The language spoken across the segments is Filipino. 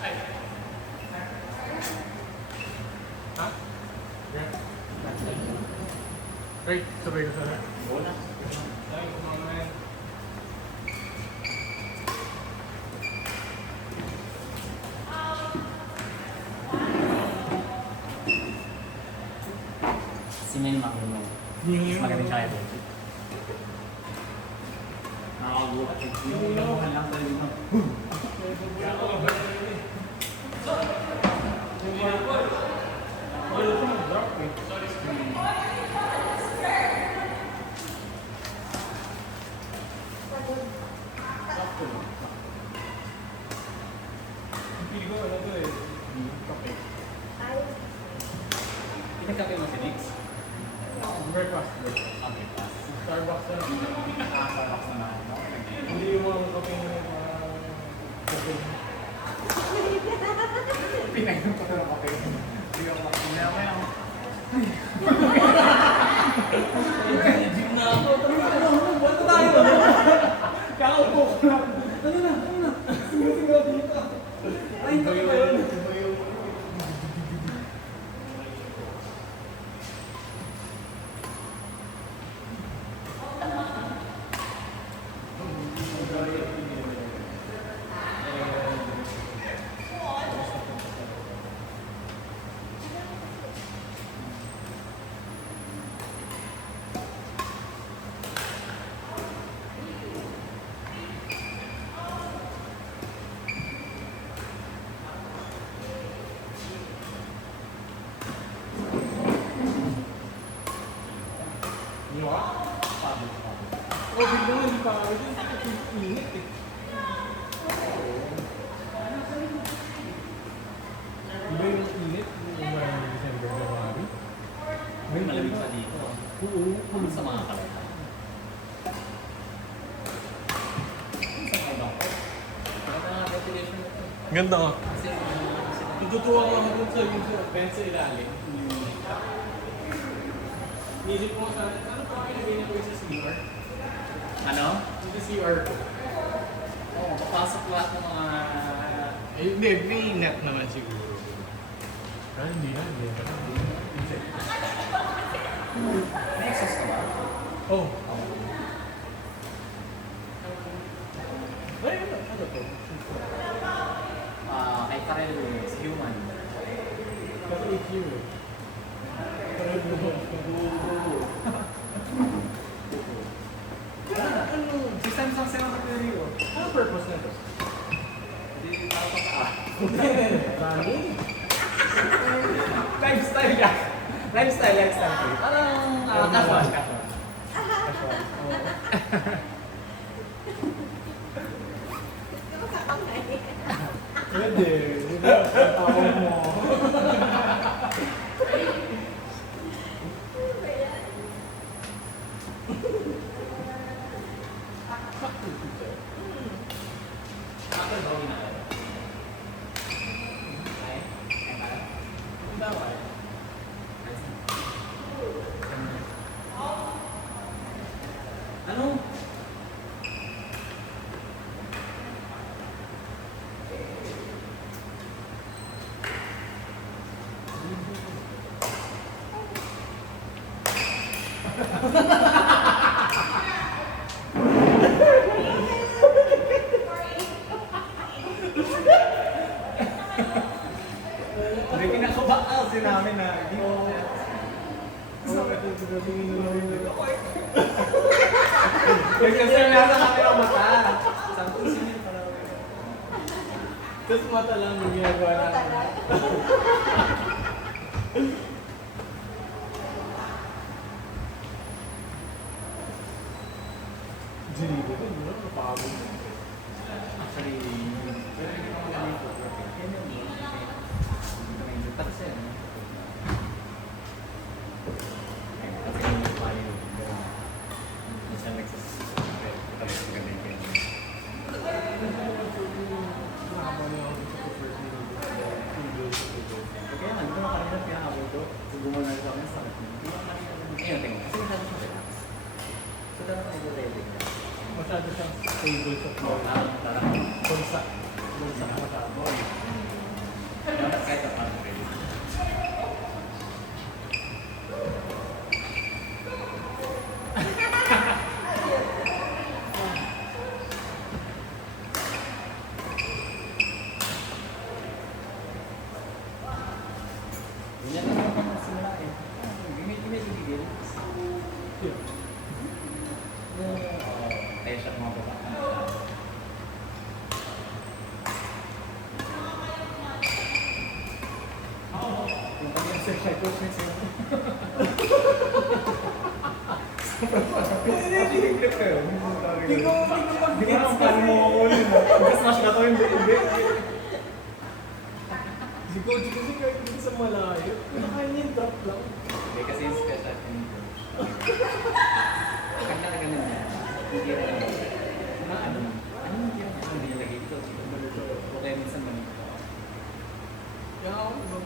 Ha? Right, sabay ka sana. Wala. Ay, kumama na yan. Si Mel Makuno. Magaling siya kayo. Nakakagulat. Yung namuhan lang tayo dito. Pili ko, ano to eh? Kape. Pinagkape mo si Nix? Breakfast. Okay, pass. Starbucks na. Nakasarap sa mga ano. Hindi yung mga kape na kape. Pinagkape ko ng kape. Hindi ako makakina ko yan. Gym na ako. Ba't tayo? Kakaupo ko na. Ano na? Singaw dito. Ay, kape pa yun. Ano ka? Oh, bigla nga hindi pa ako dyan. Init eh. Iba yung init yung December, January. May malamig pa dito. Oo. Ano sa mga kalata? Sa mga doktor? Bakit ang ventilation nito? Ganda ka. Kasi Natutuwa ko ako dun sa yung vent sa ilalim. Inisip ko sa ano pa pinagay ko sa CR? ano? Yung sa CR ko. Oo, papasok lahat ng mga... Eh, hindi, may net naman siguro. Ah, hindi na, hindi na. May exhaust ka ba? Oh. Ay, ano to? Kay Karel is human. Kasi it's you. Ano? Si Samsung sila mag-review. Ano purpose na to? Hindi tapos Rani? Lifestyle ka. Lifestyle. Parang casual. Casual. Oo. Pwede. Di ba? Tawag mo. Ako daw na. Ay, bawal. Ano? Hindi kinakabaka kasi namin na hindi mo. Kasi nasa kami ang mata. Sampung sinin pala. Tapos mata lang yung ginagawa natin. Ginigo ko, hindi na napagod. Actually, pero hindi ko magaling ko. Yan yung hindi ko na-enjoy. Tapos yan. Kasi yung pali yung minsan nagsasasakit. Tapos yung gabi ko. Kaya nga, hindi ko na kanina pinakabot ko. So, gumawa sa akin sa sakit. Hindi ko kanina. Ayun, tingin. Kasi masyado siya relax. So, dapat na ito tayo. Masyado siyang stable sa floor. Parang Bulsa. Bulsa masyado. Ganyan lang naman ang simula eh. Medyo gigil. Kaya siya mga baba. Yung kami yung social coach na siya. Hiniglip kayo. Hindi ko Di ba ang paano mo ulit mo? Smash na to hindi. Si coach kasi kahit dito sa malayo, nakain niya yung drop lang. Hindi kasi yung special training coach. Pag talaga naman yan, hindi rin ano hindi rin hindi nilagay dito. O kaya minsan mali. Kaya ako, diba?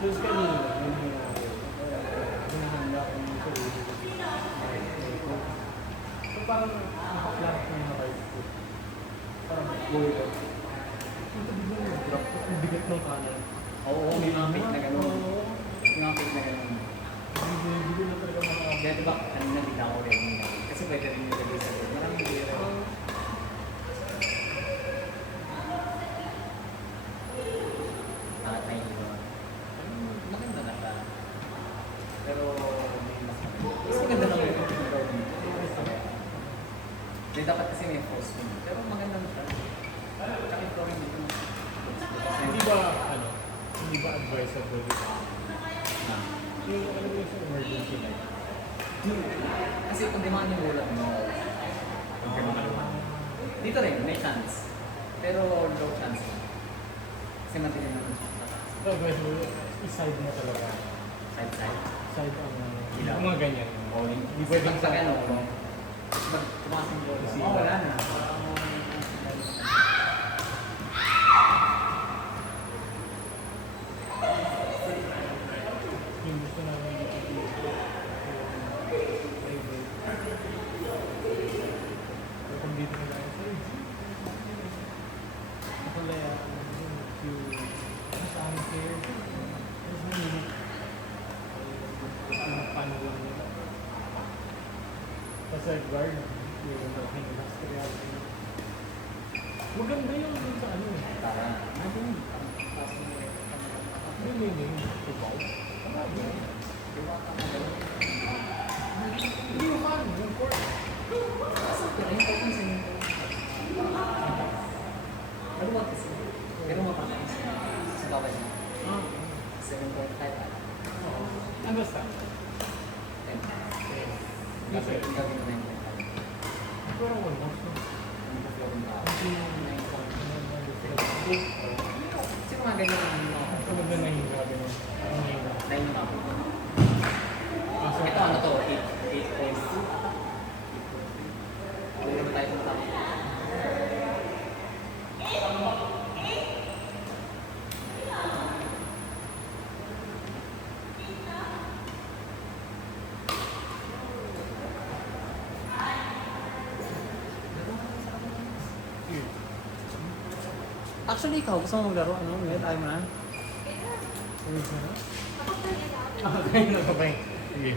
Tapos kanina, hinahanda ko yung sarili ko. So parang naka-flat na yung right foot. Parang buhay ko. Ito biglang nag-drop ko. Ang bigat ng kanan. Oo, may mga pick na gano'n. May mga pick na gano'n. Hindi ko na talaga makakabit. Kaya diba, kanina bigla ko rin nila. Kasi pwede rin yung lagay sa doon. Maraming hindi rin. Tatay nyo. Maganda na siya. Pero, mas maganda na yung hindi dapat kasi may force wing. Pero maganda na siya. Tsaka yung flooring dito. Hindi ba, hindi ba advisable ito? Ah. Yung ano ba yung sa emergency light? Kasi kung di man yung ulat mo, dito rin, may chance. Pero low chance lang. Kasi matinig naman siya. So, advisable, i-side mo talaga. Side-side. Side ang Ilaw. mga ganyan. O, Hindi pwedeng sa sa ano, tumakas yung bola. Kasi Oh, wala na. Yung gusto namin ipipili. Kung dito na lang sa nakalaya yung sa amin player. Tapos nanginip. Paano lang nila. Kasi guard, yung malaking industrial. Maganda yung dun sa ano eh. Tara. Yung meaning, tubaw. Marami yan. Hindi yung fan, yung court. Ano ba kasi? Pero mapakais. Sa bawal na. 7.5 ata. Understand. 10. Kasi, Kasi gawin mo 9.5. pero wala. Ano ba flooring ba? Kasi yung 9.5. Kasi mga ganyan ang mga Ito maganda na yung grabe na. Ang hina. 9 na ako. So, Ito ano to? 8.2. Doon naman tayo tumatapos. Actually, ikaw, gusto mo maglaro? Ano? Ngayon, ayaw mo na? Uwi ka na? Kain na ka ba? Sige.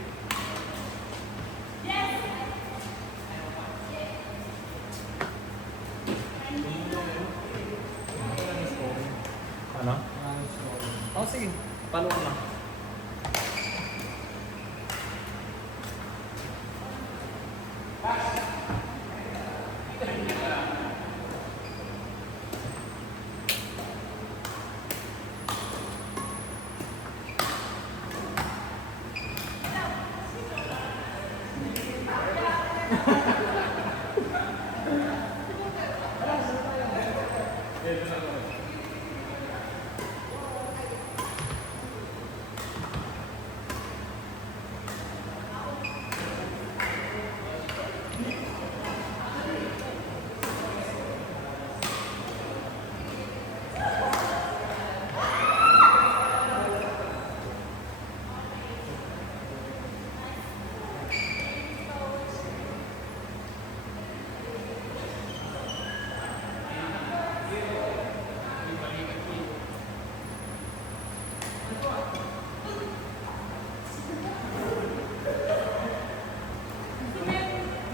Ano? Oh, sige. Follow ko lang.